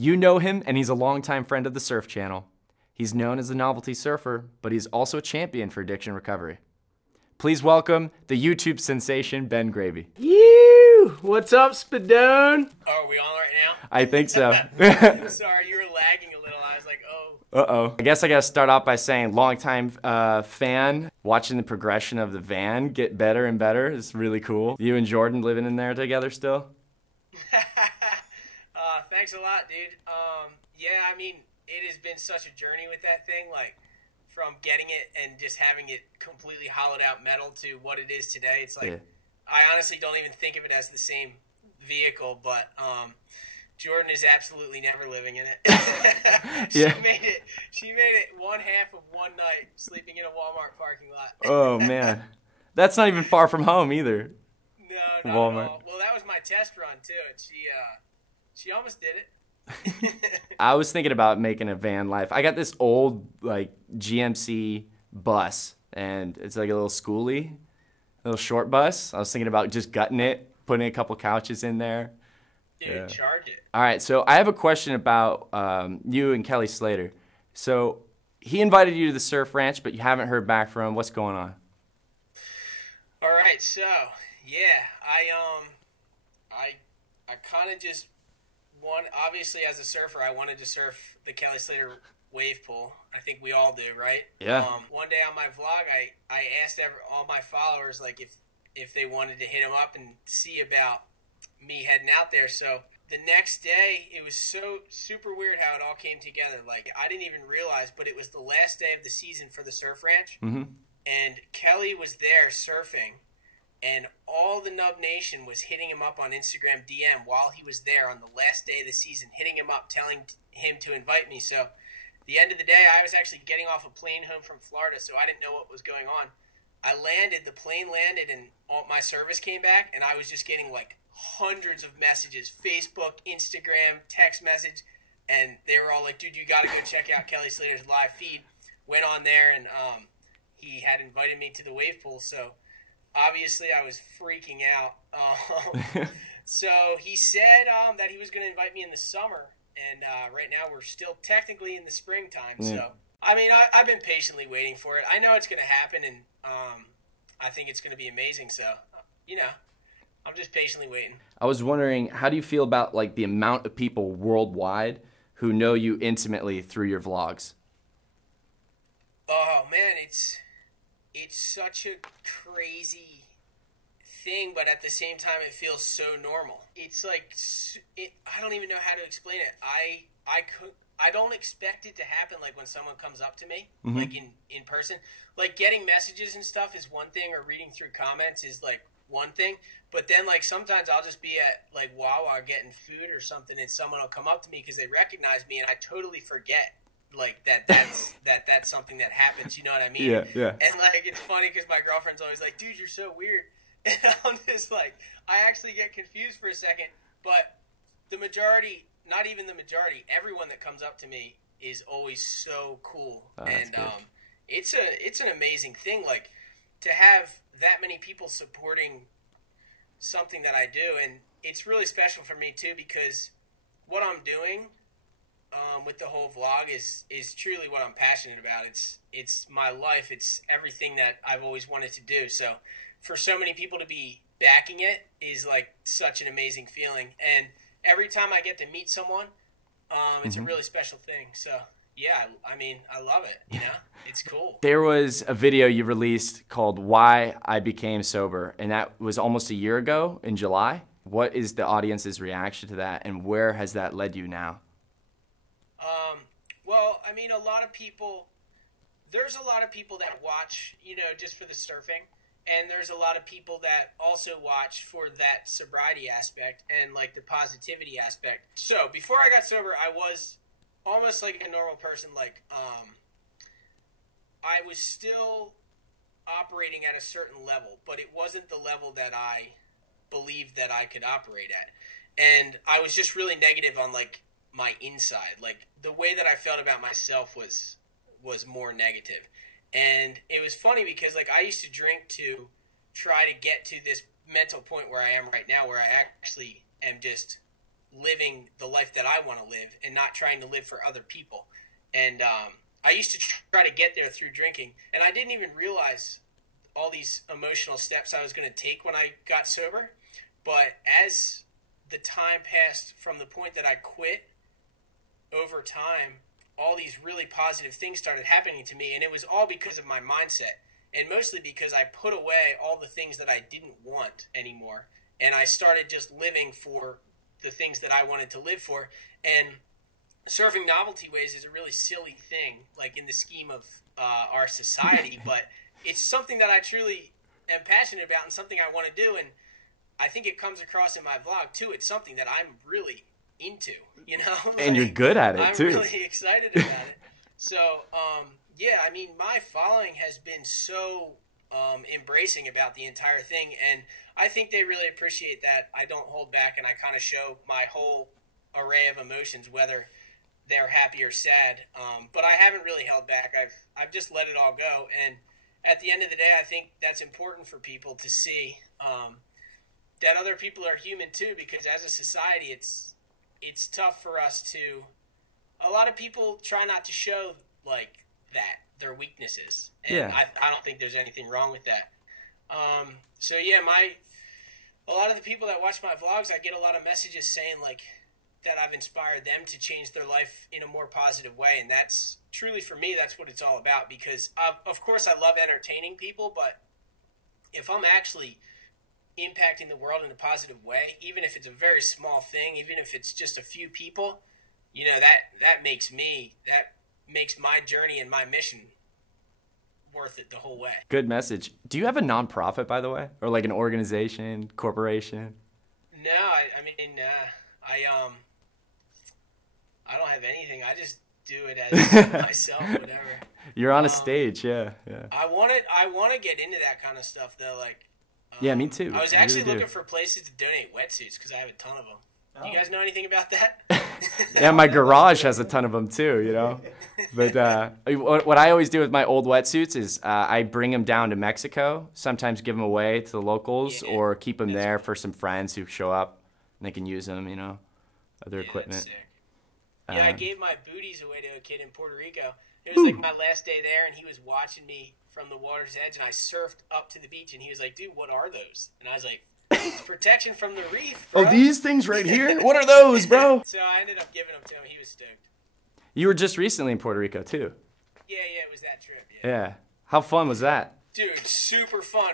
You know him, and he's a longtime friend of the Surf Channel. He's known as the novelty surfer, but he's also a champion for addiction recovery. Please welcome the YouTube sensation, Ben Gravy. You! What's up, Spadone? Oh, are we on right now? I think so. I'm sorry, you were lagging a little. I was like, oh. Uh-oh. I guess I gotta start off by saying longtime fan, watching the progression of the van get better and better is really cool. You and Jordan living in there together still? Thanks a lot, dude. Yeah, I mean, it has been such a journey with that thing, like from getting it and just having it completely hollowed out metal to what it is today. It's like, yeah. I honestly don't even think of it as the same vehicle, but Jordan is absolutely never living in it. Yeah. She made it one half of one night sleeping in a Walmart parking lot. Oh man, that's not even far from home either. No, not Walmart. at all. Well, that was my test run too, and she almost did it. I was thinking about making a van life. I got this old like GMC bus, and it's like a little schoolie, a little short bus. I was thinking about just gutting it, putting a couple couches in there. Dude, yeah. Charge it. All right, so I have a question about you and Kelly Slater. So he invited you to the surf ranch, but you haven't heard back from him. What's going on? All right, so yeah, I kind of just obviously as a surfer, I wanted to surf the Kelly Slater wave pool. I think we all do, right? Yeah. One day on my vlog, I asked all my followers like if they wanted to hit him up and see about me heading out there. So the next day, it was so super weird how it all came together. Like I didn't even realize, but it was the last day of the season for the surf ranch, and Kelly was there surfing. And all the Nub Nation was hitting him up on Instagram DM while he was there on the last day of the season, hitting him up, telling him to invite me. So the end of the day, I was actually getting off a plane home from Florida, so I didn't know what was going on. I landed, the plane landed, and all my service came back, and I was just getting like hundreds of messages, Facebook, Instagram, text message, and they were all like, dude, you got to go check out Kelly Slater's live feed. Went on there, and he had invited me to the wave pool, so obviously, I was freaking out. So he said that he was going to invite me in the summer, and right now we're still technically in the springtime. Yeah. So, I mean, I've been patiently waiting for it. I know it's going to happen, and I think it's going to be amazing. So, you know, I'm just patiently waiting. I was wondering, how do you feel about like the amount of people worldwide who know you intimately through your vlogs? Oh man, it's such a crazy thing, but at the same time, it feels so normal. It's like, I don't even know how to explain it. I don't expect it to happen like when someone comes up to me, like in person. Like getting messages and stuff is one thing, or reading through comments is like one thing. But then like sometimes I'll just be at like Wawa getting food or something, and someone will come up to me because they recognize me, and I totally forget like that's something that happens, you know what I mean? Yeah. And like it's funny because my girlfriend's always like, dude, you're so weird. And I'm just like, I actually get confused for a second, but the majority, not even the majority, everyone that comes up to me is always so cool. Oh, and good. It's an amazing thing, like to have that many people supporting something that I do, and it's really special for me too, because what I'm doing with the whole vlog is truly what I'm passionate about. It's my life. It's everything that I've always wanted to do. So for so many people to be backing it is like such an amazing feeling. And every time I get to meet someone, it's a really special thing. So yeah, I mean, I love it. You know, it's cool. There was a video you released called "Why I Became Sober," and that was almost a year ago in July. What is the audience's reaction to that, and where has that led you now? Well, I mean, there's a lot of people that watch, you know, just for the surfing, and there's a lot of people that also watch for that sobriety aspect and like the positivity aspect. So before I got sober, I was almost like a normal person. Like, I was still operating at a certain level, but it wasn't the level that I believed that I could operate at. And I was just really negative on like my inside. Like the way that I felt about myself was more negative. And it was funny because like I used to drink to try to get to this mental point where I am right now, where I actually am just living the life that I want to live and not trying to live for other people. And I used to try to get there through drinking, and I didn't even realize all these emotional steps I was going to take when I got sober. But as the time passed from the point that I quit, over time, all these really positive things started happening to me, and it was all because of my mindset, and mostly because I put away all the things that I didn't want anymore, and I started just living for the things that I wanted to live for. And surfing novelty waves is a really silly thing, like in the scheme of our society, but it's something that I truly am passionate about and something I want to do, and I think it comes across in my vlog too. It's something that I'm really into, you know? And you're good at it too. I'm really excited about it. So, yeah, I mean, my following has been so embracing about the entire thing, and I think they really appreciate that I don't hold back and I kind of show my whole array of emotions, whether they're happy or sad. But I haven't really held back. I've just let it all go, and at the end of the day, I think that's important for people to see, that other people are human too, because as a society, it's tough for us to. A lot of people try not to show like that, their weaknesses, and Yeah. I don't think there's anything wrong with that. So yeah, a lot of the people that watch my vlogs, I get a lot of messages saying like that I've inspired them to change their life in a more positive way, and that's truly, for me, that's what it's all about. Because of course I love entertaining people, but if I'm actually impacting the world in a positive way, even if it's a very small thing, even if it's just a few people, you know, that makes my journey and my mission worth it the whole way. Good message. Do you have a nonprofit, by the way, or like an organization, corporation? No, I mean, I don't have anything. I just do it as myself, whatever. You're on a stage, yeah. I want to get into that kind of stuff though. Like, Yeah, me too. I was I actually really do. looking for places to donate wetsuits because I have a ton of them. Do you guys know anything about that? Yeah, my garage has a ton of them too, you know. But what I always do with my old wetsuits is I bring them down to Mexico, sometimes give them away to the locals, Yeah, or keep them there for some friends who show up and they can use them, you know, other Yeah, that's equipment. sick. Yeah, I Um, gave my booties away to a kid in Puerto Rico. It was like my last day there, and he was watching me from the water's edge, and I surfed up to the beach, and he was like, "Dude, what are those?" And I was like, "It's protection from the reef, bro." Oh, these things right here? What are those, bro? So I ended up giving them to him. He was stoked. You were just recently in Puerto Rico too. Yeah, it was that trip. Yeah. Yeah. How fun was that? Dude, super fun.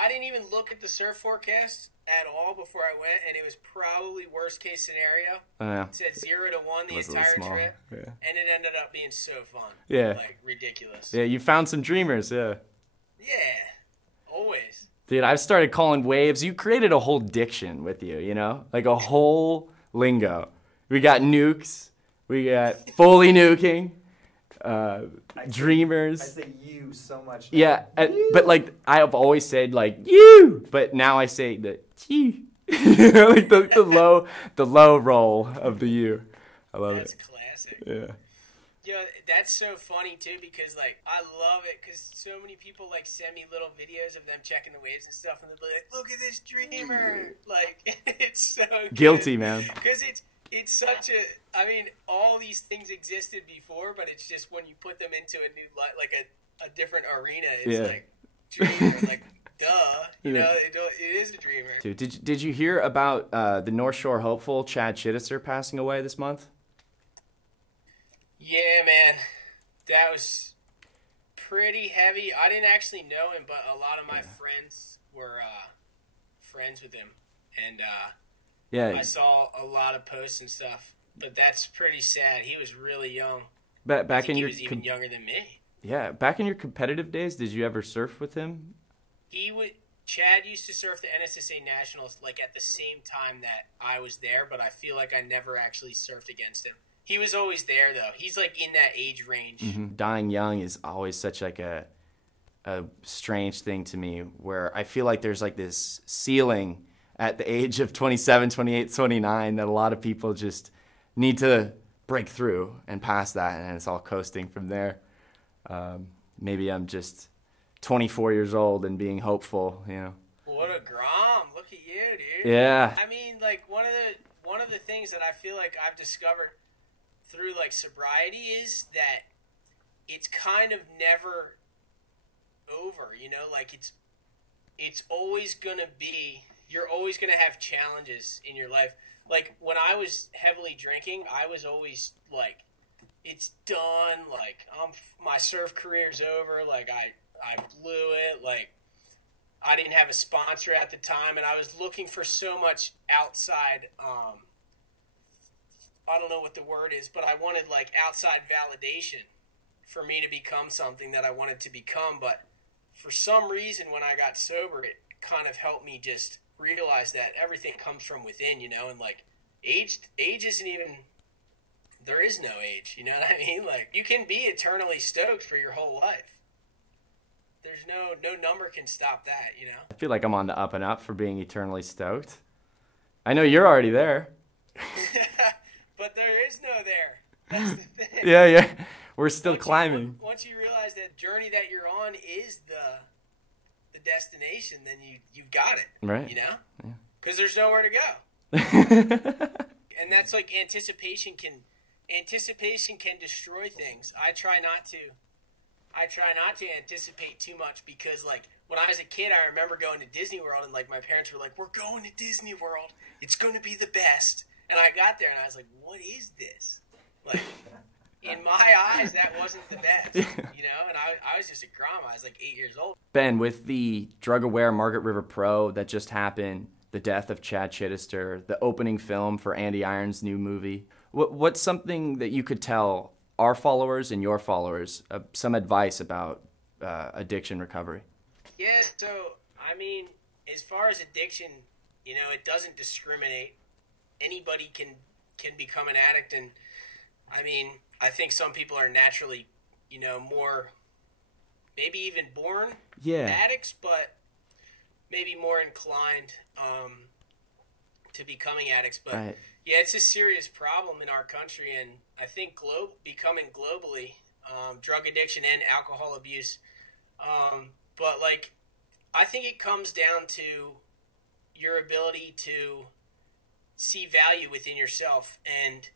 I didn't even look at the surf forecast at all before I went, and it was probably worst case scenario. It said 0 to 1 the was a little entire small. trip, Yeah. and it ended up being so fun. Yeah. Like, ridiculous. Yeah, you found some dreamers, yeah. Yeah, always. Dude, I've started calling waves. You created a whole diction with you know? Like a whole lingo. We got nukes. We got fully nuking. Dreamers. I say you so much now. Yeah, but like I have always said like you, but now I say the you. Like the low roll of the you. I love That's it. classic. Yeah. Yeah, that's so funny too, because like I love it because so many people like send me little videos of them checking the waves and stuff, and they're like, "Look at this dreamer!" Like it's so Guilty, man. because it's such a. I mean, all these things existed before, but it's just when you put them into a new like a different arena, it's Yeah. like dreamer, like duh, you Yeah. know, it is a dreamer. Dude, did you hear about the North Shore hopeful Chad Chittister passing away this month? Yeah, man, that was pretty heavy. I didn't actually know him, but a lot of my friends were friends with him, and Yeah. I saw a lot of posts and stuff. But that's pretty sad. He was really young. Back I in think he your was even younger than me. yeah, back in your competitive days, did you ever surf with him? Chad used to surf the NSSA Nationals like at the same time that I was there, but I feel like I never actually surfed against him. He was always there though. He's like in that age range. Dying young is always such like a strange thing to me, where I feel like there's like this ceiling at the age of 27, 28, 29 that a lot of people just need to break through and pass that, and it's all coasting from there. Maybe I'm just 24 years old and being hopeful, you know. What a grom! Look at you, dude. Yeah. I mean, like one of of the things that I feel like I've discovered through like sobriety is that it's kind of never over, you know, like it's always gonna be, you're always gonna have challenges in your life. Like when I was heavily drinking, I was always like, it's done, like my surf career's over, like I blew it, like I didn't have a sponsor at the time, and I was looking for so much outside, I don't know what the word is, but I wanted like outside validation for me to become something that I wanted to become. But for some reason, when I got sober, it kind of helped me just realize that everything comes from within, you know, and like age isn't even, there is no age, you know what I mean? Like you can be eternally stoked for your whole life. There's no number can stop that, you know? I feel like I'm on the up and up for being eternally stoked. I know you're already there. But there is no there. That's the thing. Yeah. We're still climbing. Once you realize that journey that you're on is the destination, then you've got it. Right. You know? Because there's nowhere to go. And that's like anticipation can destroy things. I try not to anticipate too much, because like when I was a kid, I remember going to Disney World and like my parents were like, "We're going to Disney World. It's going to be the best." And I got there and I was like, "What is this?" Like in my eyes, that wasn't the best, you know? And I was just a grom. I was like 8 years old. Ben, with the drug-aware Margaret River Pro that just happened, the death of Chad Chittister, the opening film for Andy Irons' new movie, what's something that you could tell our followers and your followers, some advice about addiction recovery? Yeah, so, I mean, as far as addiction, you know, it doesn't discriminate. Anybody can become an addict, and, I mean, I think some people are naturally, you know, more, maybe even born addicts, but maybe more inclined to becoming addicts. But right. Yeah, it's a serious problem in our country, and I think becoming globally, drug addiction and alcohol abuse. But like, I think it comes down to your ability to see value within yourself, and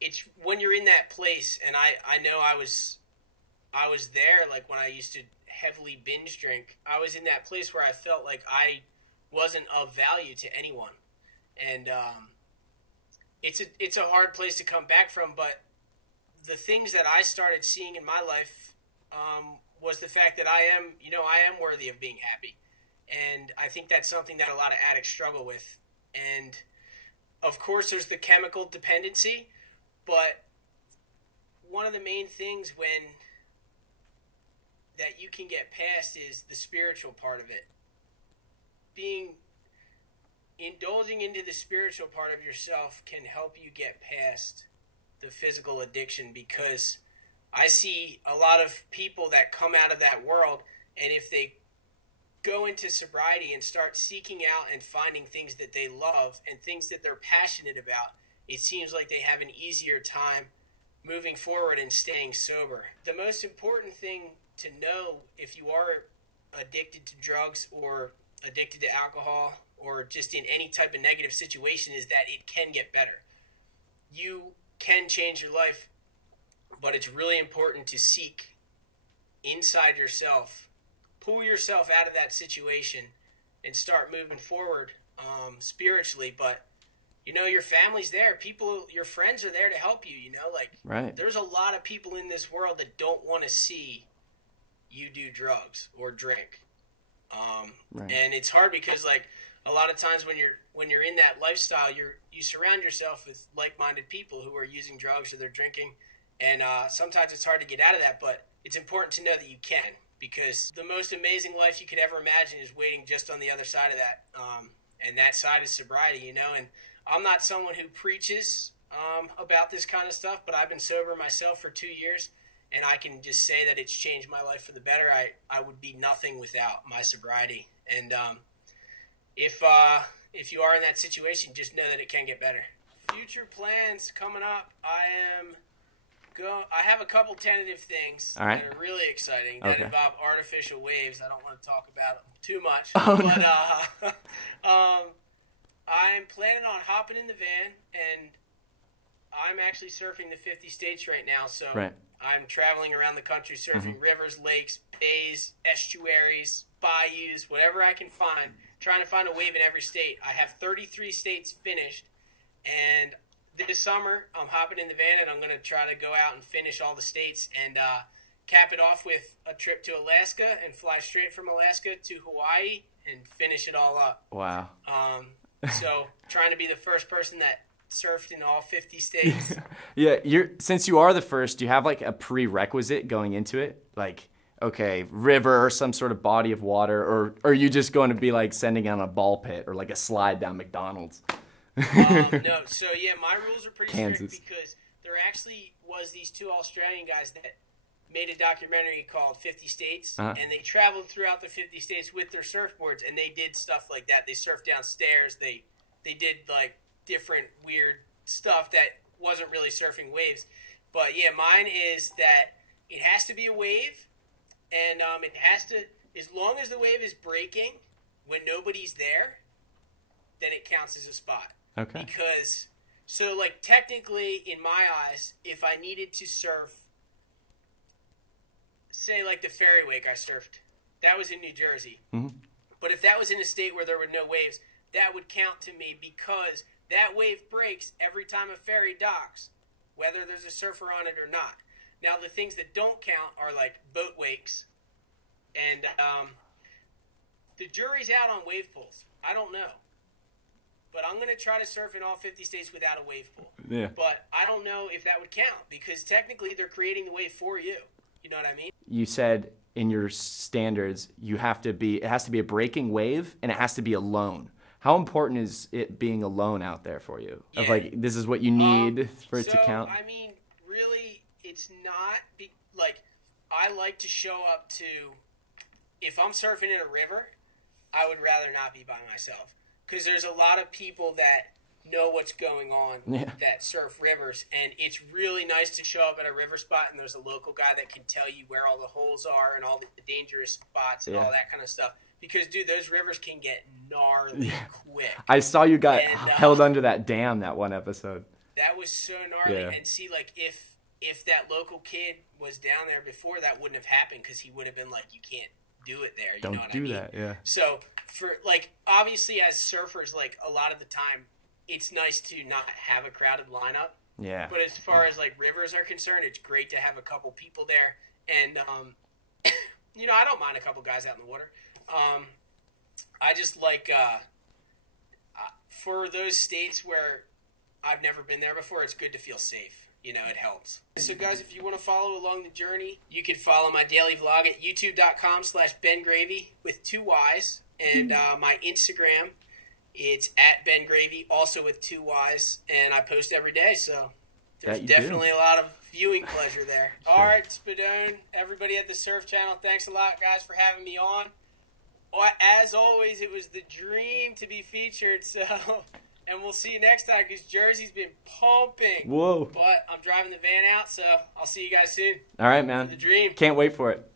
it's when you're in that place. And I know I was there, like when I used to heavily binge drink, I was in that place where I felt like I wasn't of value to anyone. And it's a hard place to come back from, but the things that I started seeing in my life was the fact that I am worthy of being happy. And I think that's something that a lot of addicts struggle with. And of course there's the chemical dependency, but one of the main things that you can get past is the spiritual part of it. Indulging into the spiritual part of yourself can help you get past the physical addiction, because I see a lot of people that come out of that world, and if they go into sobriety and start seeking out and finding things that they love and things that they're passionate about, it seems like they have an easier time moving forward and staying sober. The most important thing to know if you are addicted to drugs or addicted to alcohol or just in any type of negative situation is that it can get better. You can change your life, but it's really important to seek inside yourself, pull yourself out of that situation and start moving forward spiritually. But you know, your family's there, your friends are there to help you, you know, like right. There's a lot of people in this world that don't want to see you do drugs or drink. Right. And it's hard because like a lot of times when you're in that lifestyle, you surround yourself with like-minded people who are using drugs or they're drinking, and sometimes it's hard to get out of that, but it's important to know that you can, because the most amazing life you could ever imagine is waiting just on the other side of that, and that side is sobriety, you know. And I'm not someone who preaches about this kind of stuff, but I've been sober myself for 2 years, and I can just say that it's changed my life for the better. I would be nothing without my sobriety. And if you are in that situation, just know that it can get better. Future plans coming up. I have a couple tentative things All right. that are really exciting that Okay. involve artificial waves. I don't want to talk about them too much. Oh, but I'm planning on hopping in the van, and I'm actually surfing the 50 states right now. So Right. I'm traveling around the country surfing rivers, lakes, bays, estuaries, bayous, whatever I can find, trying to find a wave in every state. I have 33 states finished, and this summer I'm hopping in the van, and I'm going to try to go out and finish all the states and cap it off with a trip to Alaska and fly straight from Alaska to Hawaii and finish it all up. Wow. So trying to be the first person that surfed in all 50 states. Yeah, since you are the first, do you have like a prerequisite going into it? Like, okay, river or some sort of body of water, or are you just going to be like sending on a ball pit or like a slide down McDonald's? No, so yeah, my rules are pretty Kansas. strict because there actually was these two Australian guys that made a documentary called 50 States, and they traveled throughout the 50 states with their surfboards, and they did stuff like that. They surfed downstairs. They did like different weird stuff that wasn't really surfing waves. But yeah, mine is that it has to be a wave, and it has to, as long as the wave is breaking when nobody's there, then it counts as a spot. Okay. Because, so like technically in my eyes, if I needed to surf, say like the ferry wake I surfed, that was in New Jersey. Mm-hmm. But if that was in a state where there were no waves, that would count to me because that wave breaks every time a ferry docks, whether there's a surfer on it or not. Now the things that don't count are like boat wakes, and the jury's out on wave pools. I don't know. But I'm going to try to surf in all 50 states without a wave pool. Yeah. But I don't know if that would count because technically they're creating the wave for you. You know what I mean? You said in your standards it has to be a breaking wave and it has to be alone. How important is it being alone out there for you? Yeah. Of like, this is what you need for it to count? I mean, really, it's not like I like to show up to, if I'm surfing in a river, I would rather not be by myself. Because there's a lot of people that know what's going on that surf rivers, and it's really nice to show up at a river spot and there's a local guy that can tell you where all the holes are and all the dangerous spots and all that kind of stuff. Because, dude, those rivers can get gnarly quick. I saw you got held under that dam that one episode. That was so gnarly. Yeah. And see, like, if that local kid was down there before, that wouldn't have happened because he would have been like, you can't do it there. You know what I mean? Don't do that, yeah. So, for, like, obviously as surfers, like, a lot of the time, it's nice to not have a crowded lineup. Yeah. But as far as, like, rivers are concerned, it's great to have a couple people there. And, you know, I don't mind a couple guys out in the water. I just like, for those states where I've never been there before, it's good to feel safe. You know, it helps. So, guys, if you want to follow along the journey, you can follow my daily vlog at youtube.com/BenGravy with 2 Y's. And my Instagram, it's @BenGravy, also with 2 Y's. And I post every day, so there's definitely a lot of viewing pleasure there. Sure. All right, Spadone, everybody at the Surf Channel, thanks a lot, guys, for having me on. As always, it was the dream to be featured, so... And we'll see you next time because Jersey's been pumping. Whoa. But I'm driving the van out, so I'll see you guys soon. All right, man. The dream. Can't wait for it.